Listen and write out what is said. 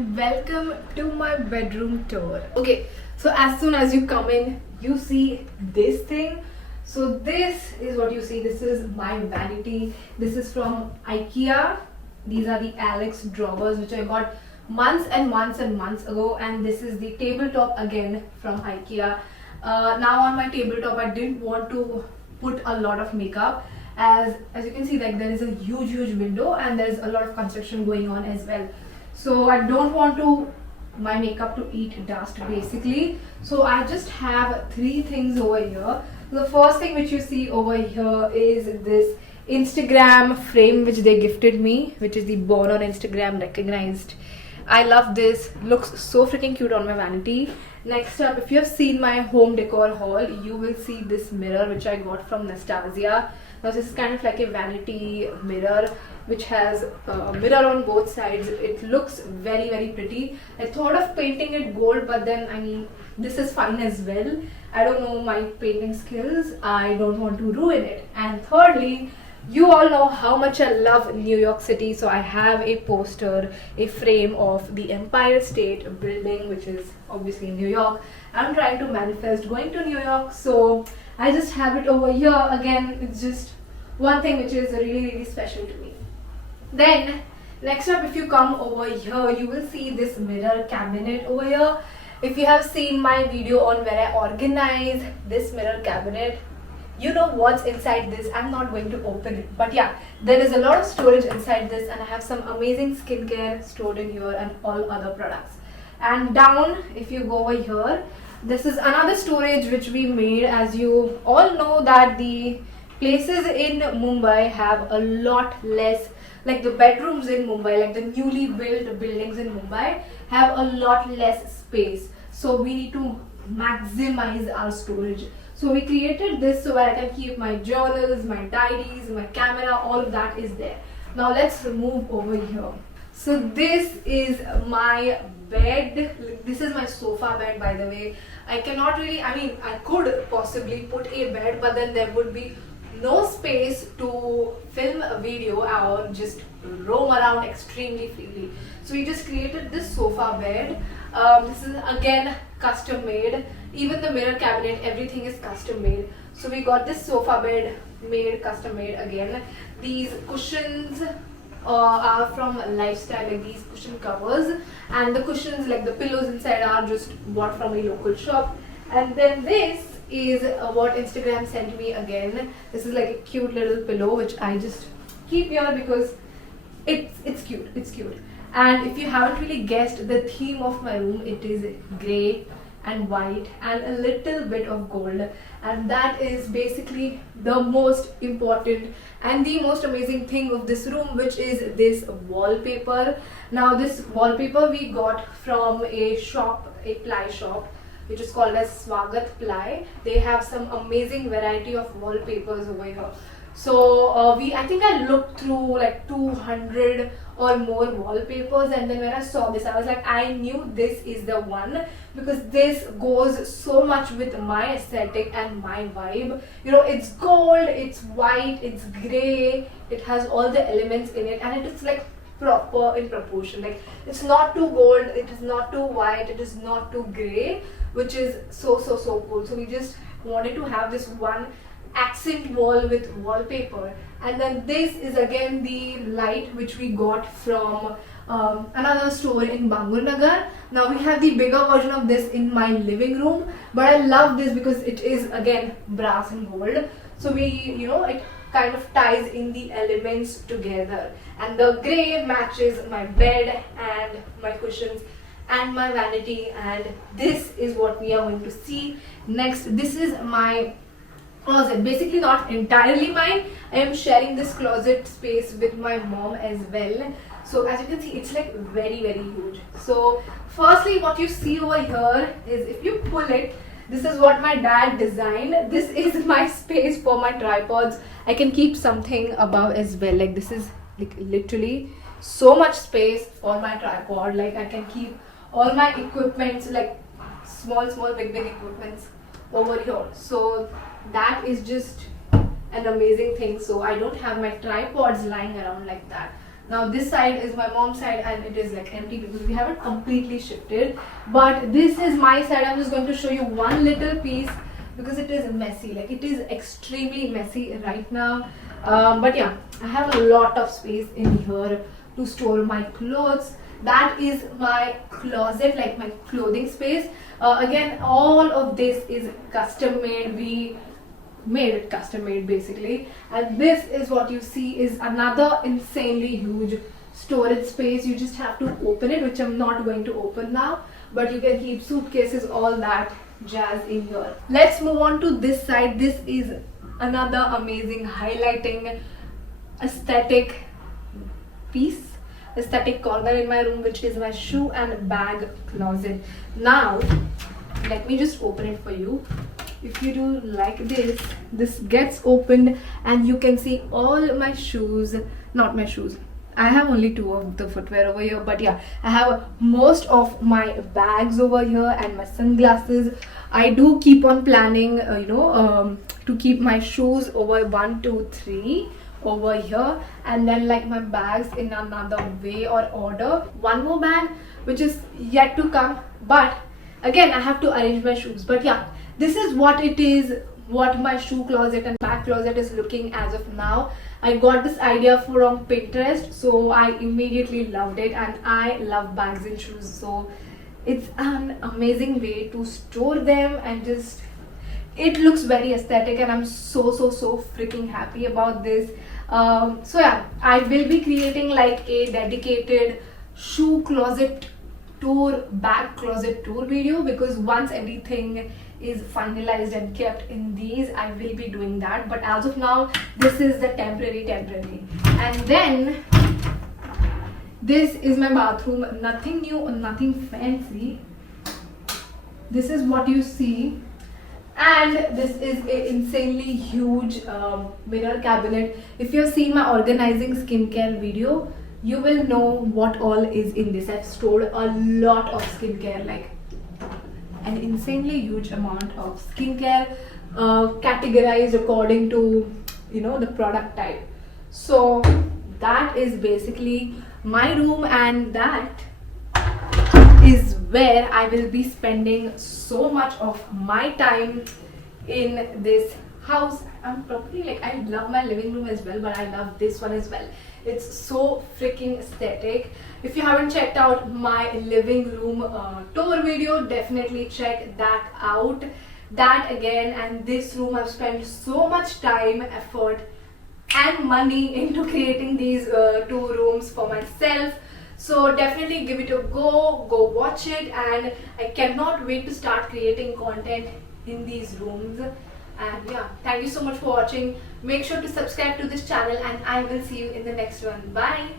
and welcome to my bedroom tour. Okay, so as soon as you come in, you see this thing. So this is what you see. This is my vanity. This is from IKEA. These are the Alex drawers which I got months and months ago, and this is the tabletop again from IKEA. Now on my tabletop I didn't want to put a lot of makeup, as you can see, like there is a huge window and there is a lot of construction going on as well. So I don't want my makeup to eat dust basically. So I just have three things over here. The first thing which you see over here is this Instagram frame which they gifted me, which is the Born on Instagram recognized. I love this. Looks so freaking cute on my vanity. Next up, if you have seen my home decor haul, you will see this mirror which I got from Nastasia. Now this is kind of like a vanity mirror which has a mirror on both sides. It looks very pretty. I thought of painting it gold, but then I mean this is fine as well. I don't know my painting skills. I don't want to ruin it. And thirdly, you all know how much I love New York City, so I have a poster, a frame of the Empire State Building, which is obviously in New York. I'm trying to manifest going to New York, so I just have it over here. Again, it's just one thing which is really special to me. Then next up, if you come over here, you will see this mirror cabinet over here. If you have seen my video on where I organize this mirror cabinet, you know what's inside this. I'm not going to open it, but yeah, there is a lot of storage inside this, and I have some amazing skincare stored in here and all other products. And down, if you go over here, this is another storage which we made. As you all know that the places in Mumbai have a lot less, like the bedrooms in Mumbai, like the newly built buildings in Mumbai have a lot less space. So we need to maximize our storage. So we created this so where I can keep my journals, my diaries, my camera, all of that is there. Now let's move over here. So this is my bed. This is my sofa bed, by the way. I cannot really, I mean, I could possibly put a bed, but then there would be no space to film a video or just roam around extremely freely. So we just created this sofa bed. This is again custom made. Even the mirror cabinet, everything is custom made. So we got this sofa bed made, custom made again. These cushions are from Lifestyle, like these cushion covers, and the cushions, like the pillows inside, are just bought from a local shop. And then this is what Instagram sent me again. This is like a cute little pillow which I just keep here because it's cute. And if you haven't really guessed the theme of my room, it is grey and white and a little bit of gold, and that is basically the most important and the most amazing thing of this room, which is this wallpaper. Now this wallpaper we got from a shop, a ply shop, which is called as Swagat Ply. They have some amazing variety of wallpapers over here. So I think I looked through like 200 or more wallpapers, and then when I saw this, I was like, I knew this is the one, because this goes so much with my aesthetic and my vibe. You know, it's gold, it's white, it's grey, it has all the elements in it, and it is like proper in proportion. Like it's not too gold, it is not too white, it is not too grey, which is so cool. So we just wanted to have this one accent wall with wallpaper. And then this is again the light which we got from another store in Bangur Nagar. Now we have the bigger version of this in my living room, but I love this because it is again brass and gold. So we, you know, it kind of ties in the elements together, and the grey matches my bed and my cushions and my vanity. And this is what we are going to see next. This is my closet, basically not entirely mine. I am sharing this closet space with my mom as well. So as you can see, it's like very huge. So firstly, what you see over here is, if you pull it, this is what my dad designed. This is my space for my tripods. I can keep something above as well. Like this is like literally so much space for my tripod. Like I can keep all my equipments, like small big equipments over here. So that is just an amazing thing. So I don't have my tripods lying around like that. Now this side is my mom's side and it is like empty because we haven't completely shifted. But this is my side. I'm just going to show you one little piece because it is messy. Like it is extremely messy right now. But yeah, I have a lot of space in here to store my clothes. That is my closet, like my clothing space. Again, all of this is custom made. We made it custom made basically, and this is what you see is another insanely huge storage space. You just have to open it, which I'm not going to open now, but you can keep suitcases, all that jazz in here. Let's move on to this side. This is another amazing highlighting aesthetic piece, aesthetic corner in my room, which is my shoe and bag closet. Now let me just open it for you. If you do like this gets opened and you can see all my shoes. Not my shoes, I have only 2 of the footwear over here, but yeah, I have most of my bags over here and my sunglasses. I do keep on planning to keep my shoes over 1, 2, 3 over here, and then like my bags in another way or order. One more bag which is yet to come, but again I have to arrange my shoes. But yeah, this is what it is, what my shoe closet and bag closet is looking as of now. I got this idea from Pinterest, so I immediately loved it, and I love bags and shoes, so it's an amazing way to store them, and just it looks very aesthetic, and I'm so freaking happy about this. So yeah, I will be creating like a dedicated shoe closet tour, bag closet tour video, because once everything is finalized and kept in these, I will be doing that. But as of now, this is the temporary. And then this is my bathroom. Nothing new, nothing fancy. This is what you see. And this is an insanely huge mirror cabinet. If you've seen my organizing skincare video, you will know what all is in this. I've stored a lot of skincare, like an insanely huge amount of skincare, categorized according to the product type. So that is basically my room, and that is where I will be spending so much of my time in this house. I'm probably like, I love my living room as well, but I love this one as well. It's so freaking aesthetic. If you haven't checked out my living room tour video, definitely check that out. That again, and this room, I've spent so much time, effort and money into creating these 2 rooms for myself. So definitely give it a go watch it, and I cannot wait to start creating content in these rooms. And yeah, thank you so much for watching. Make sure to subscribe to this channel, and I will see you in the next one. Bye.